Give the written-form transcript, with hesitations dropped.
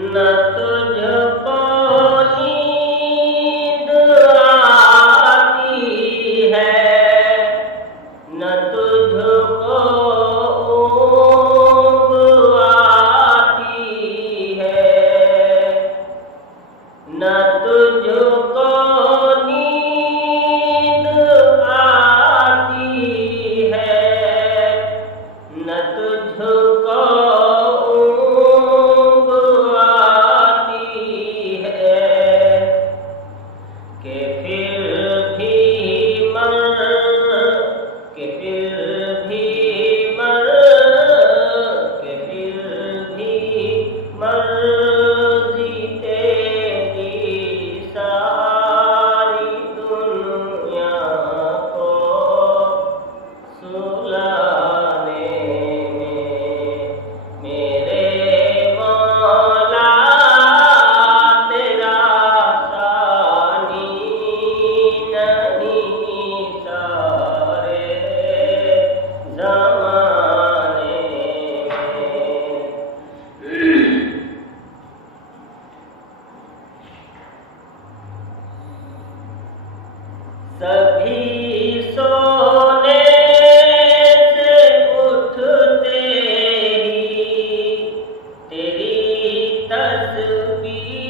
نہ تجھ کو نیند آتی ہے، نہ تجھ کو اونگ آتی ہے، نہ تجھ کو نیند آتی ہے، نہ تجھ کو اونگ آتی ہے، کہ پھر بھی مرضی تیری ساری دنیا کو سلانے میں، میرے مولا تیرا ثانی نہیں سارے زمانے میں۔ سبھی سونے سے اٹھتے ہی تیری تصویر